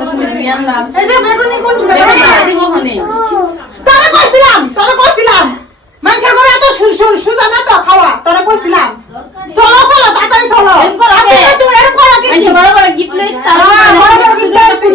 কত সুন্দর দুই আনলাম এই যে বেগুনি কোন বেগুনি ওখানে তোরা কইছিলাম মানুষের ঘরে এত সুজা না তো খাওয়া তোরা কইছিলাম চলো তাড়াতাড়ি চলো এরকম করো তুমি এরকম করো কি বড় বড় গিফট লইছ তার বড় বড় গিফট লইছি